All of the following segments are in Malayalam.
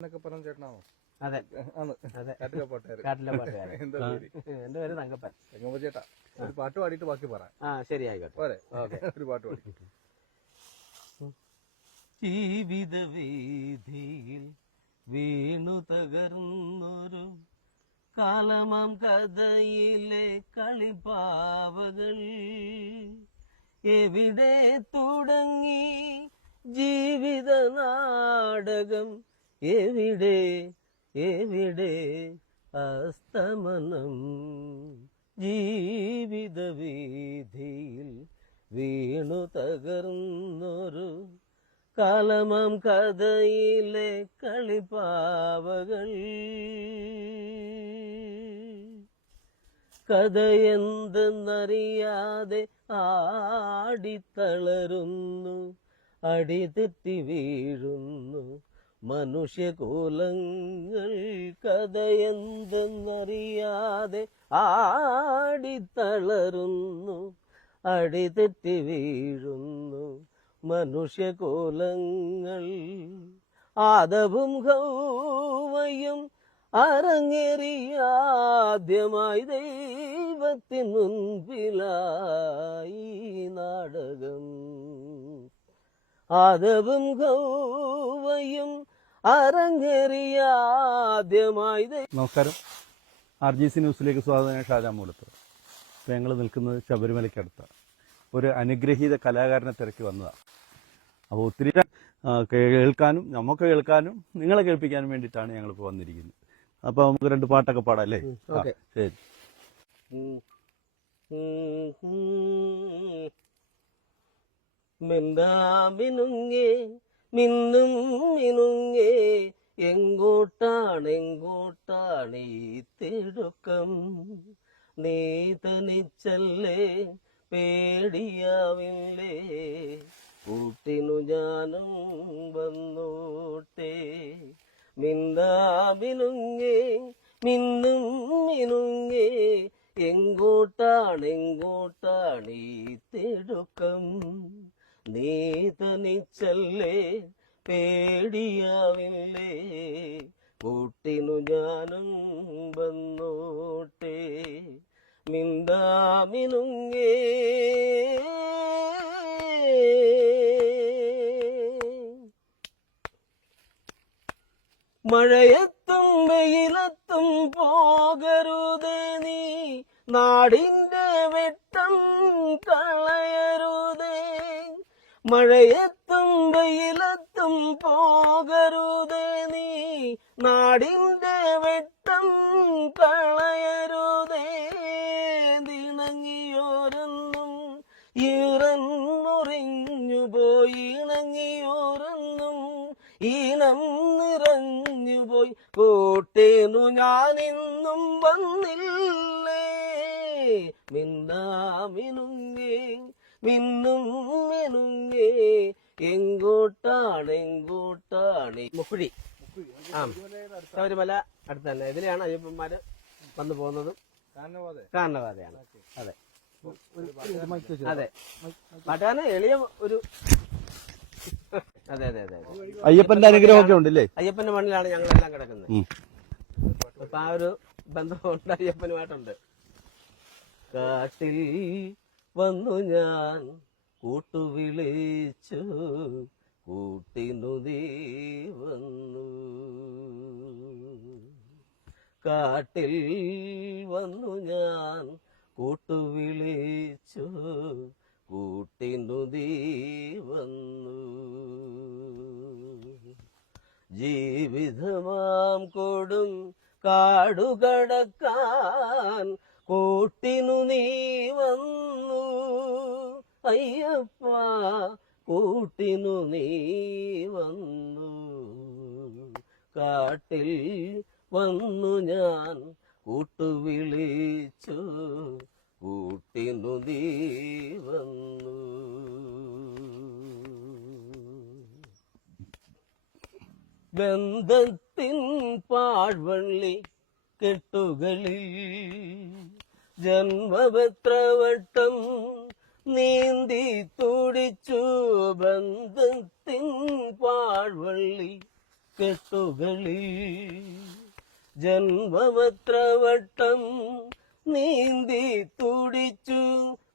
എന്നൊക്കെ പറഞ്ഞ ചേട്ടനാണോ? അതെ. അതെ. കാട്ടിലെ പാട്ടുകാരൻ കാട്ടിലെ പാട്ടുകാരൻ എന്താ പേര്? എന്റെ പേര് തങ്കപ്പൻ. ചേട്ടാ ഒരു പാട്ട് പാടിയിട്ട് ബാക്കി പറ. ആ ശരി ആയിക്കോട്ടെ പോരെ ഒരു പാട്ട് പാടി. ജീവിത വീതിയിൽ വീണു തകർന്നൊരു കാലമാം കഥയിലെ കളിപ്പാവകൾ. എവിടെ തുടങ്ങി ജീവിത നാടകം എവിടെ എവിടെ അസ്തമനം? ജീവിത വീതിയിൽ വീണു തകർന്നൊരു കാലമാം കഥയിലെ കളിപ്പാവകൾ. കഥയെന്തെന്നറിയാതെ ആടിത്തളരുന്നു അടിതെറ്റി വീഴുന്നു മനുഷ്യകൂലങ്ങൾ കഥയെന്തെന്നറിയാതെ ആടിത്തളരുന്നു അടിതെറ്റി വീഴുന്നു. മനുഷ്യകോലങ്ങൾ ആദവും ഹൗവയും അരങ്ങേറിയാദ്യമായി ദൈവത്തിൻ മുൻപിലായി നാടകം. ആദവും ഹൗവയും അരങ്ങേറിയാദ്യമായി നമസ്കാരം. ആർ ജി സി ന്യൂസിലേക്ക് സ്വാഗതം. ഞാൻ ഷാജാ മൂലത്ത് ഇപ്പം ഞങ്ങൾ നിൽക്കുന്നത് ശബരിമലയ്ക്കടുത്ത് ഒരു അനുഗ്രഹീത കലാകാരനെ തിരക്കി വന്നതാണ് അപ്പോൾ ഒത്തിരി കേൾക്കാനും നമുക്ക് കേൾക്കാനും നിങ്ങളെ കേൾപ്പിക്കാനും വേണ്ടിയിട്ടാണ് ഞങ്ങളിപ്പോൾ വന്നിരിക്കുന്നത്. അപ്പോൾ നമുക്ക് രണ്ട് പാട്ടൊക്കെ പാടാം അല്ലേ. ശരി. മിന്നാമിനുങ്ങേ മിന്നും മിനുങ്ങേ എങ്കോട്ടാണ് എങ്കോട്ടാണ് ഈ തിടുക്കം? നീ തനിച്ചല്ലേ പേടിയാവില്ലേ? കൂട്ടിനു ഞാനും വന്നോട്ടെ. മിന്നാമിനുങ്ങേ മിന്നും മിനുങ്ങേ എങ്കോട്ടാണ് എങ്കോട്ടാണ് ഈ തിടുക്കം? നീ തനിച്ചല്ലേ പേടിയാവില്ലേ? കൂട്ടിനു ഞാനും വന്നോട്ടെ. മിന്താമിനുങ്ങേ മഴയത്തും വെയിലത്തും പോകരുതേ നീ. നാടിന്റെ വെട്ടം കളയരുതേ മഴയത്തും വെയിലത്തും പോകരുതേ നീ. നാടിന്റെ വെട്ടം കളയരുതേ. ദിണങ്ങിയോരെന്നും ഈറൻ മുറിഞ്ഞു പോയി ഇണങ്ങിയോരെന്നും ഈണം നിറഞ്ഞുപോയി കോട്ടേനു ഞാനിന്നും വന്നില്ലേ. മിന്നാമിനുങ്ങേ മിന്നും മിനുങ്ങേ എങ്കോട്ടാണ് എങ്കോട്ടാണ് മുക്കുഴി. ആ ശബരിമല അടുത്ത് തന്നെ. ഇതിലെയാണ് അയ്യപ്പന്മാര് വന്നു പോകുന്നതും കാരണവാദയാണ് അതെ. അതെ. പാട്ടുകാരന് എളിയ ഒരു അതെ അതെ അതെ അയ്യപ്പന്റെ അനുഗ്രഹമൊക്കെ ഉണ്ടല്ലേ? അയ്യപ്പന്റെ മണ്ണിലാണ് ഞങ്ങളെല്ലാം കിടക്കുന്നത്. അപ്പൊ ആ ഒരു ബന്ധമുണ്ട് അയ്യപ്പനുമായിട്ടുണ്ട്. കാട്ടിൽ വന്നു ഞാൻ കൂട്ടുവിളിച്ചു കൂട്ടിനു നീ വന്നു. കാട്ടിൽ വന്നു ഞാൻ കൂട്ടുവിളിച്ചു കൂട്ടിനു നീ വന്നു. ജീവിതമാം കൊടും കാടുകടക്കാൻ കൂട്ടിനു നീ വന്നു. അയ്യപ്പ കൂട്ടിനു നീ വന്നു. കാട്ടിൽ വന്നു ഞാൻ കൂട്ടുവിളിച്ചു കൂട്ടിനു നീ വന്നു. ബന്ധത്തിൻ പാഴ്വള്ളി കെട്ടുകളിൽ ജന്മപത്രവട്ടം നീന്തി തുടിച്ചു ബന്ധത്തിൻ പാഴ്വള്ളി കെട്ടുകളിൽ ജന്മപത്രവട്ടം നീന്തി തുടിച്ചു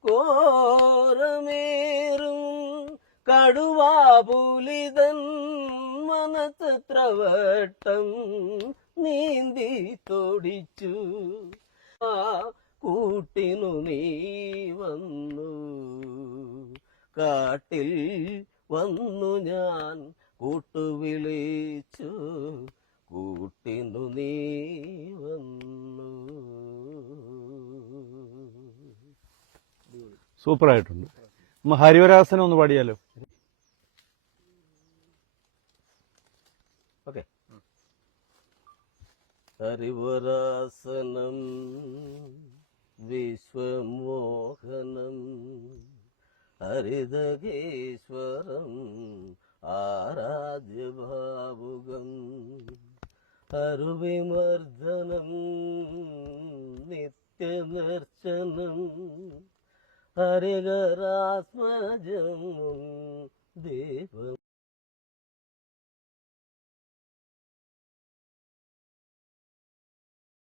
കോരമേറും കടുവാപുലിതൻ മനസ്സത്ര വട്ടം നീന്തി തുടിച്ചു. ആ കൂട്ടിനു നീ വന്നു. കാട്ടിൽ വന്നു ഞാൻ കൂട്ടുവിളിച്ചു. കൂട്ടിനു നീ വന്നു. സൂപ്പറായിട്ടുണ്ട്. ഹരിവരാസനം ഒന്ന് പാടിയാലോ? ഓക്കെ. ഹരിവരാസനം വിശ്വമോഹനം ഹരിതകേശ്വരം ആരാധ്യഭാവുകം അരുവിമർദ്ദനം നിത്യനിർച്ചനം ഹരികരാത്മജം ദേവം